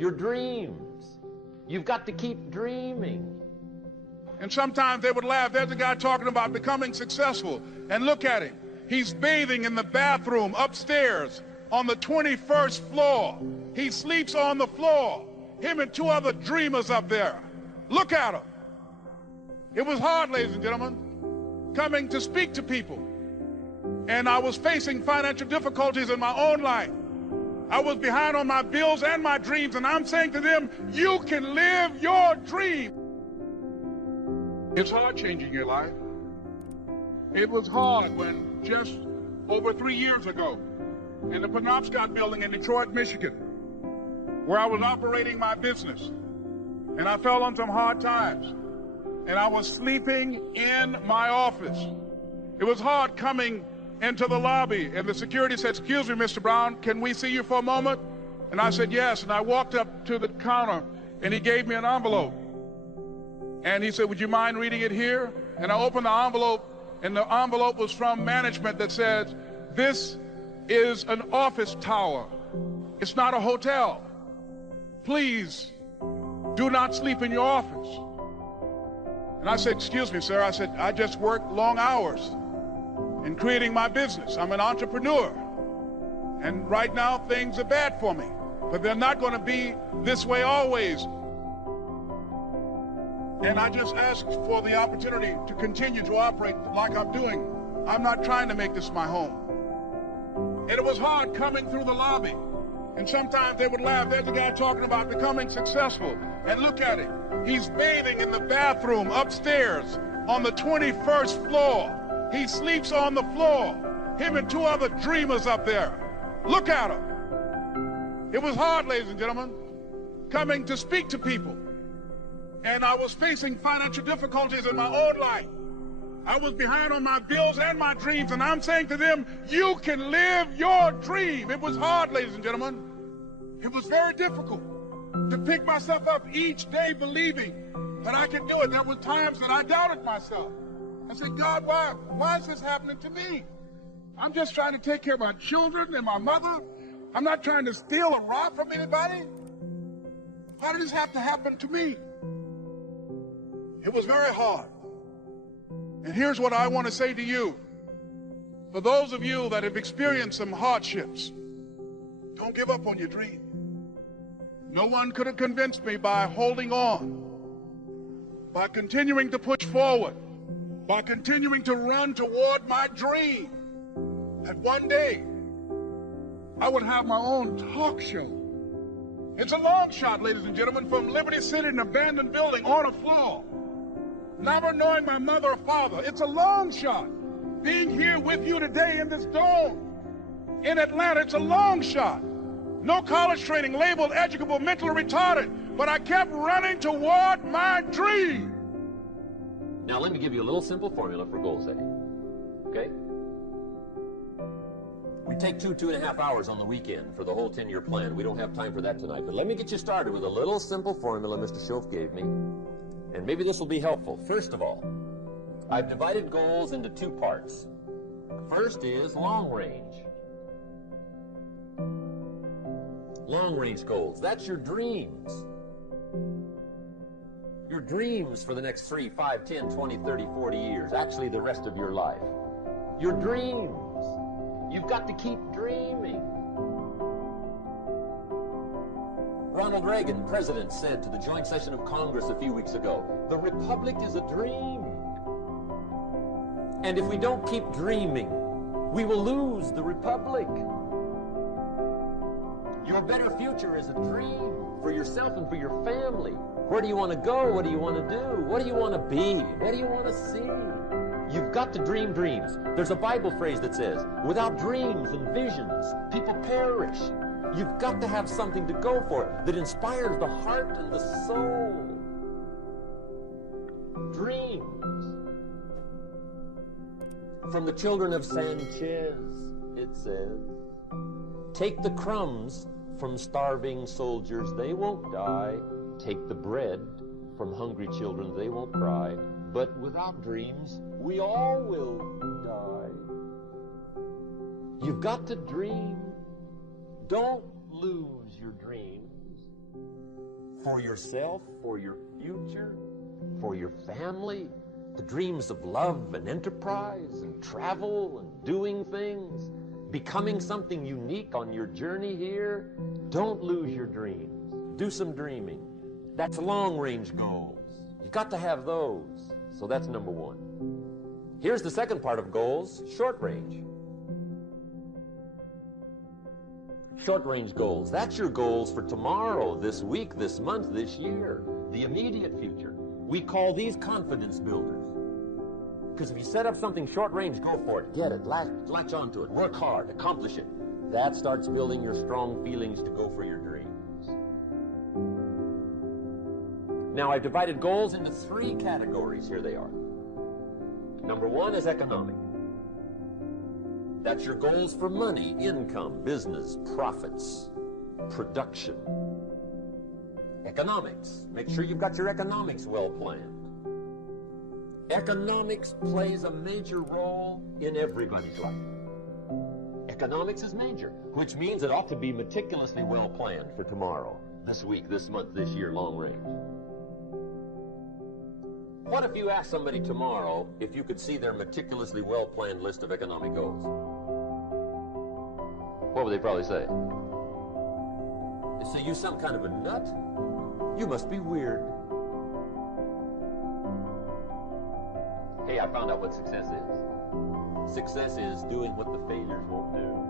your dreams. You've got to keep dreaming. And sometimes they would laugh. There's a guy talking about becoming successful. And look at him. He's bathing in the bathroom upstairs on the 21st floor. He sleeps on the floor. Him and two other dreamers up there. Look at him. It was hard, ladies and gentlemen, coming to speak to people. And I was facing financial difficulties in my own life. I was behind on my bills and my dreams, and I'm saying to them, you can live your dream. It's hard changing your life. It was hard when just over 3 years ago, in the Penobscot building in Detroit, Michigan, where I was operating my business, and I fell on some hard times, and I was sleeping in my office. It was hard coming into the lobby, and the security said, excuse me, Mr. Brown, can we see you for a moment? And I said, yes, and I walked up to the counter, and he gave me an envelope. And he said, would you mind reading it here? And I opened the envelope, and the envelope was from management that said, this is an office tower. It's not a hotel. Please do not sleep in your office. And I said, excuse me, sir. I said, I just work long hours in creating my business. I'm an entrepreneur. And right now, things are bad for me. But they're not going to be this way always. And I just asked for the opportunity to continue to operate like I'm doing. I'm not trying to make this my home. And it was hard coming through the lobby. And sometimes they would laugh. There's a guy talking about becoming successful. And look at him. He's bathing in the bathroom upstairs on the 21st floor. He sleeps on the floor. Him and two other dreamers up there. Look at him. It was hard, ladies and gentlemen, coming to speak to people. And I was facing financial difficulties in my own life. I was behind on my bills and my dreams, and I'm saying to them, you can live your dream. It was hard, ladies and gentlemen. It was very difficult to pick myself up each day believing that I could do it. There were times that I doubted myself. I said, God, why is this happening to me? I'm just trying to take care of my children and my mother. I'm not trying to steal or rob from anybody. Why did this have to happen to me? It was very hard. And here's what I want to say to you. For those of you that have experienced some hardships, don't give up on your dream. No one could have convinced me by holding on, by continuing to push forward, by continuing to run toward my dream, that one day I would have my own talk show. It's a long shot, ladies and gentlemen, from Liberty City, an abandoned building on a floor. Never knowing my mother or father. It's a long shot. Being here with you today in this dome in Atlanta, it's a long shot. No college training, labeled educable, mentally retarded, but I kept running toward my dream. Now let me give you a little simple formula for goal setting, okay? We take 2.5 hours on the weekend for the whole 10-year plan. We don't have time for that tonight, but let me get you started with a little simple formula Mr. Schoaf gave me. And maybe this will be helpful. First of all, I've divided goals into two parts. First is long range. Long range goals. That's your dreams. Your dreams for the next 3, 5, 10, 20, 30, 40 years. Actually, the rest of your life. Your dreams. You've got to keep dreaming. Ronald Reagan, president, said to the joint session of Congress a few weeks ago, the republic is a dream. And if we don't keep dreaming, we will lose the republic. Your better future is a dream for yourself and for your family. Where do you want to go? What do you want to do? What do you want to be? What do you want to see? You've got to dream dreams. There's a Bible phrase that says, without dreams and visions, people perish. You've got to have something to go for that inspires the heart and the soul. Dreams. From the children of Sanchez, it says, take the crumbs from starving soldiers, they won't die. Take the bread from hungry children, they won't cry. But without dreams, we all will die. You've got to dream. Don't lose your dreams. for yourself, for your future, for your family, the dreams of love and enterprise and travel and doing things, becoming something unique on your journey here. Don't lose your dreams. Do some dreaming. That's long-range goals. You got to have those. So that's number one. Here's the second part of goals, short range. Short-range goals. That's your goals for tomorrow, this week, this month, this year, the immediate future. We call these confidence builders. Because if you set up something short-range, go for it. Get it. Latch onto it. Work hard. Accomplish it. That starts building your strong feelings to go for your dreams. Now, I've divided goals into 3 categories. Here they are. Number 1 is economic. That's your goals for money, income, business, profits, production. Economics. Make sure you've got your economics well planned. Economics plays a major role in everybody's life. Economics is major, which means it ought to be meticulously well planned for tomorrow, this week, this month, this year, long range. What if you asked somebody tomorrow if you could see their meticulously well-planned list of economic goals? What would they probably say? They'd say, you some kind of a nut? You must be weird. Hey, I found out what success is. Success is doing what the failures won't do.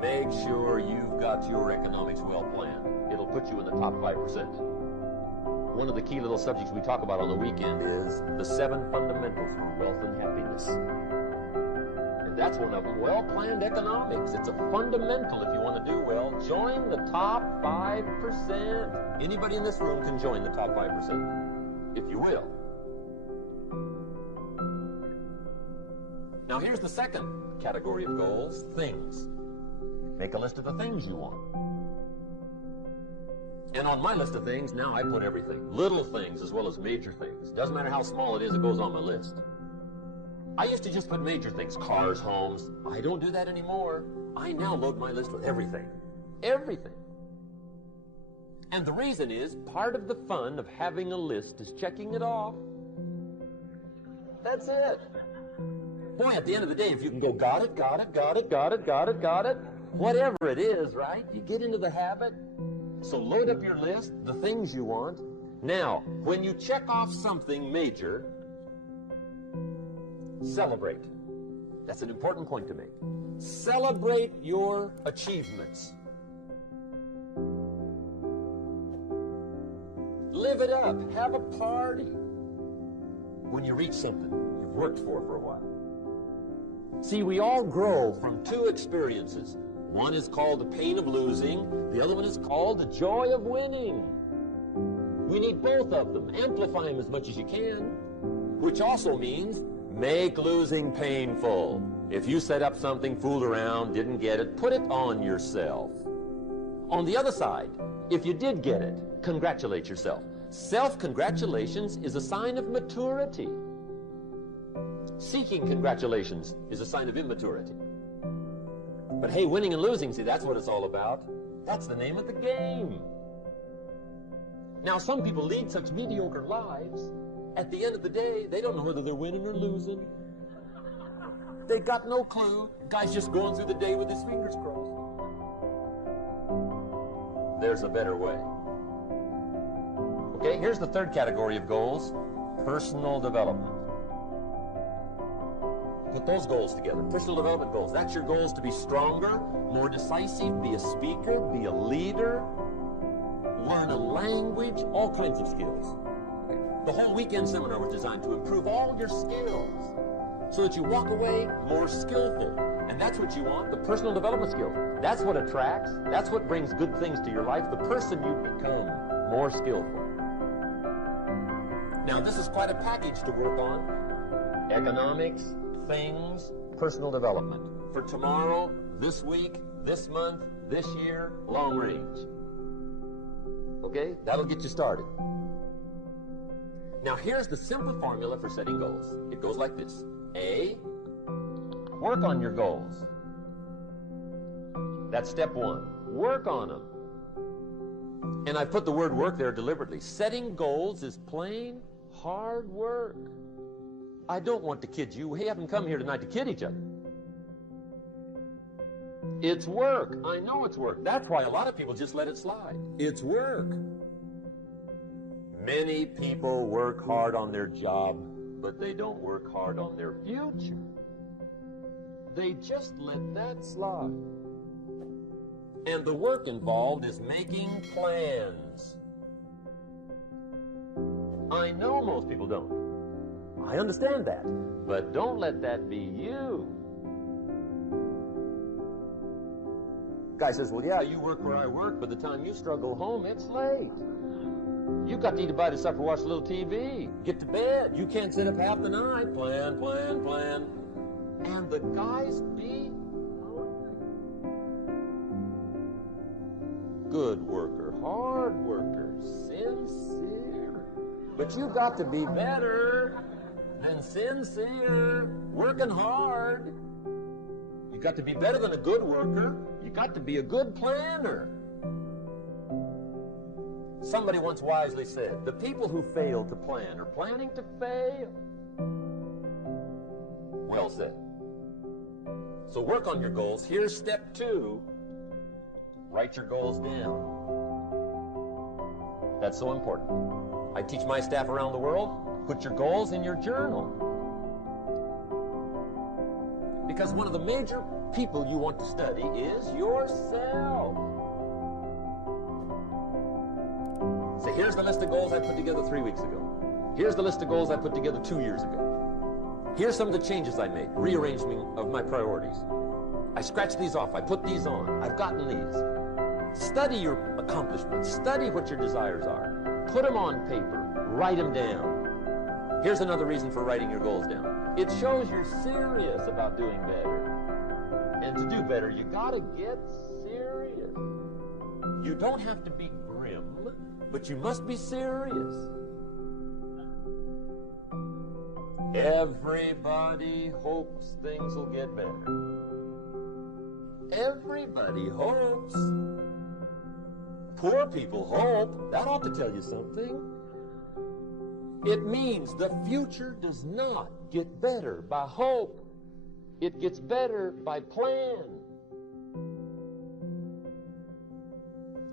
Make sure you've got your economics well planned. It'll put you in the top 5%. One of the key little subjects we talk about on the weekend is the 7 fundamentals for wealth and happiness. And that's one of them, well-planned economics. It's a fundamental if you want to do well. Join the top 5%. Anybody in this room can join the top 5%, if you will. Now here's the second category of goals, things. Make a list of the things you want. And on my list of things, now I put everything. Little things as well as major things. Doesn't matter how small it is, it goes on my list. I used to just put major things, cars, homes. I don't do that anymore. I now load my list with everything. Everything. And the reason is, part of the fun of having a list is checking it off. That's it. Boy, at the end of the day, if you can go, got it, got it, got it, got it, got it, got it, whatever it is, right? You get into the habit. So load up your list, the things you want. Now, when you check off something major, celebrate. That's an important point to make. Celebrate your achievements. Live it up. Have a party when you reach something you've worked for a while. See, we all grow from 2 experiences. One is called the pain of losing. The other one is called the joy of winning. We need both of them. Amplify them as much as you can. Which also means make losing painful. If you set up something, fooled around, didn't get it, put it on yourself. On the other side, if you did get it, congratulate yourself. Self-congratulations is a sign of maturity. Seeking congratulations is a sign of immaturity. But hey, winning and losing, see, that's what it's all about. That's the name of the game. Now, some people lead such mediocre lives, at the end of the day, they don't know whether they're winning or losing. They got no clue. Guy's just going through the day with his fingers crossed. There's a better way. Okay, here's the third category of goals, personal development. Put those goals together, personal development goals. That's your goals to be stronger, more decisive, be a speaker, be a leader, learn a language, all kinds of skills. The whole weekend seminar was designed to improve all your skills so that you walk away more skillful. And that's what you want, the personal development skills. That's what attracts, that's what brings good things to your life, the person you become, more skillful. Now, this is quite a package to work on. Economics, things, personal development. For tomorrow, this week, this month, this year, long range. Okay? That'll get you started. Now, here's the simple formula for setting goals. It goes like this. A, work on your goals. That's step 1. Work on them. And I put the word work there deliberately. Setting goals is plain hard work. I don't want to kid you. We haven't come here tonight to kid each other. It's work. I know it's work. That's why a lot of people just let it slide. It's work. Many people work hard on their job, but they don't work hard on their future. They just let that slide. And the work involved is making plans. I know most people don't. I understand that. But don't let that be you. Guy says, well, yeah, you work where I work, but the time you struggle home, it's late. You've got to eat a bite of supper, watch a little TV, get to bed. You can't sit up half the night. Plan, plan, plan. And the guys be good worker, hard worker, sincere. But you've got to be better than sincere, working hard. You've got to be better than a good worker. You've got to be a good planner. Somebody once wisely said, the people who fail to plan are planning to fail. Well said. So work on your goals. Here's step 2. Write your goals down. That's so important. I teach my staff around the world, put your goals in your journal. Because one of the major people you want to study is yourself. So here's the list of goals I put together 3 weeks ago. Here's the list of goals I put together 2 years ago. Here's some of the changes I made, rearrangement of my priorities. I scratched these off, I put these on, I've gotten these. Study your accomplishments, study what your desires are. Put them on paper, write them down. Here's another reason for writing your goals down. It shows you're serious about doing better. And to do better, you gotta get serious. You don't have to be grim, but you must be serious. Everybody hopes things will get better. Everybody hopes. Poor people hope. That ought to tell you something. It means the future does not get better by hope. It gets better by plan.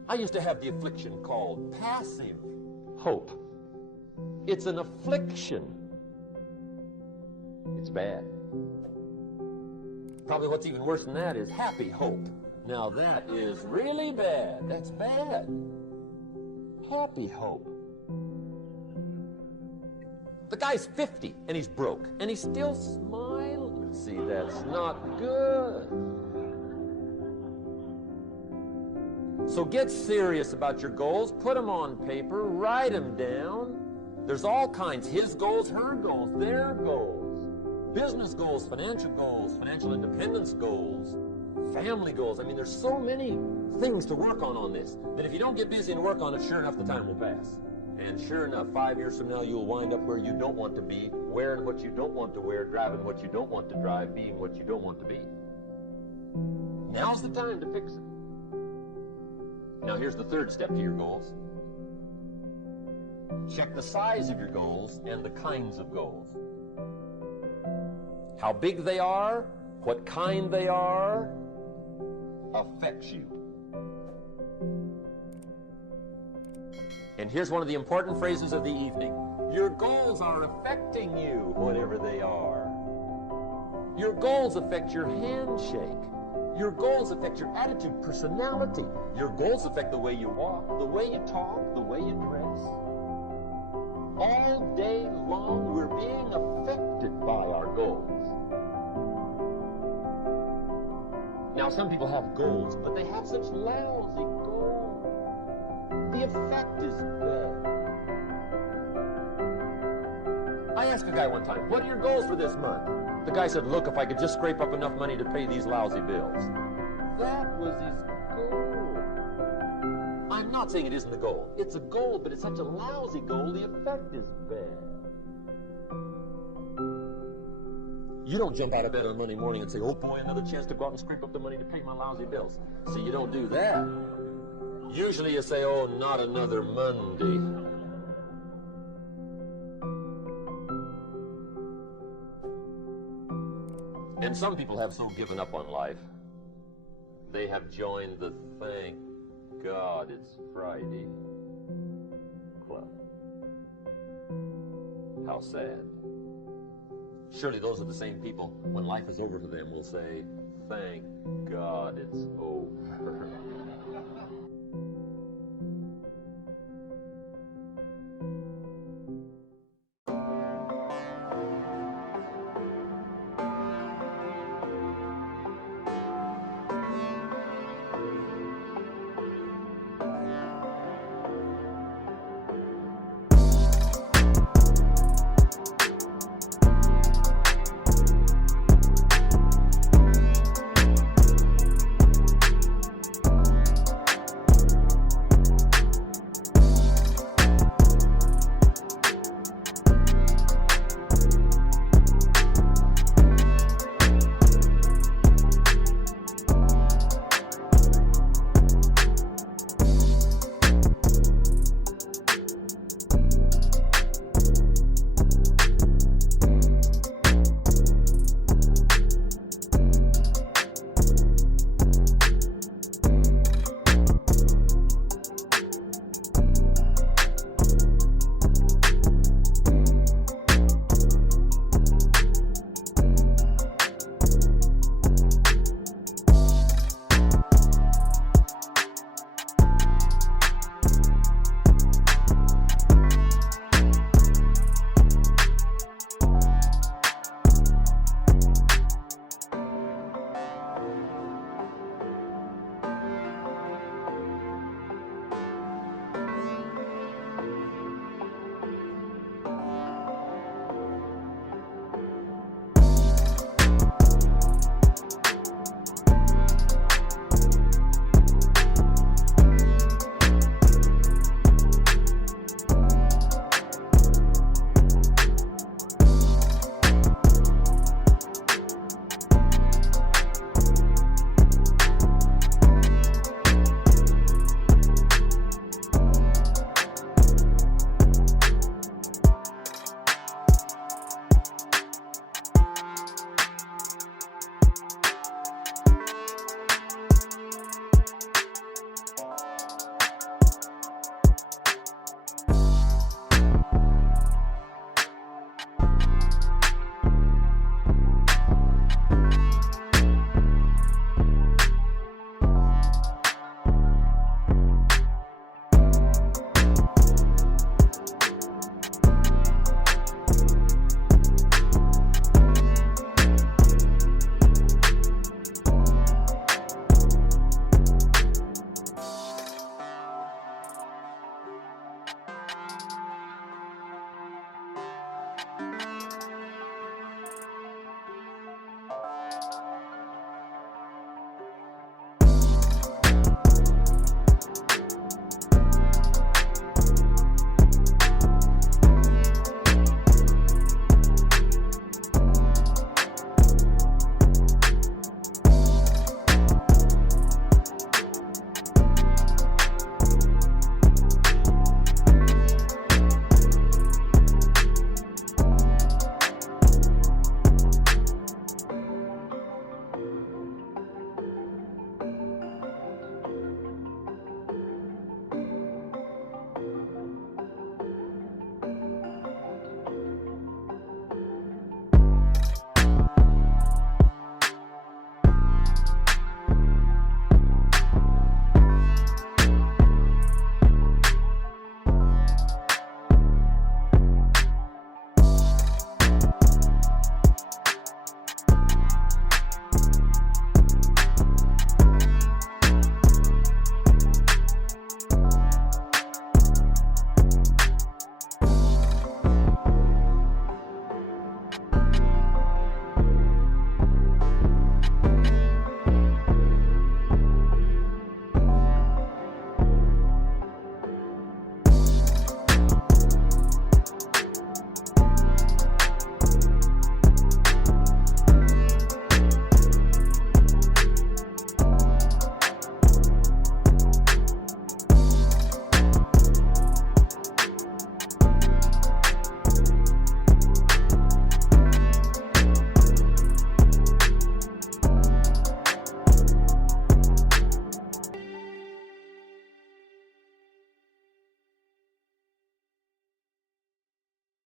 I used to have the affliction called passive hope. It's an affliction. It's bad. Probably what's even worse than that is happy hope. Now that is really bad. That's bad. Happy hope. The guy's 50 and he's broke and he's still smiling. See, that's not good. So get serious about your goals. Put them on paper. Write them down. There's all kinds. His goals, her goals, their goals. Business goals, financial independence goals, family goals. I mean, there's so many things to work on this that if you don't get busy and work on it, sure enough, the time will pass. And sure enough, 5 years from now, you'll wind up where you don't want to be, wearing what you don't want to wear, driving what you don't want to drive, being what you don't want to be. Now's the time to fix it. Now, here's the third step to your goals. Check the size of your goals and the kinds of goals. How big they are, what kind they are, affects you. And here's one of the important phrases of the evening. Your goals are affecting you, whatever they are. Your goals affect your handshake. Your goals affect your attitude, personality. Your goals affect the way you walk, the way you talk, the way you dress. All day long, we're being affected by our goals. Now, some people have goals, but they have such lousy goals. The effect is bad. I asked a guy one time, what are your goals for this month? The guy said, look, if I could just scrape up enough money to pay these lousy bills. That was his goal. I'm not saying it isn't a goal. It's a goal, but it's such a lousy goal, the effect is bad. You don't jump out of bed on Monday morning and say, oh boy, another chance to go out and scrape up the money to pay my lousy bills. See, you don't do that. Usually you say, oh, not another Monday. And some people have so given up on life, they have joined the thank God it's Friday club. How sad. Surely those are the same people, when life is over for them, will say, thank God it's over.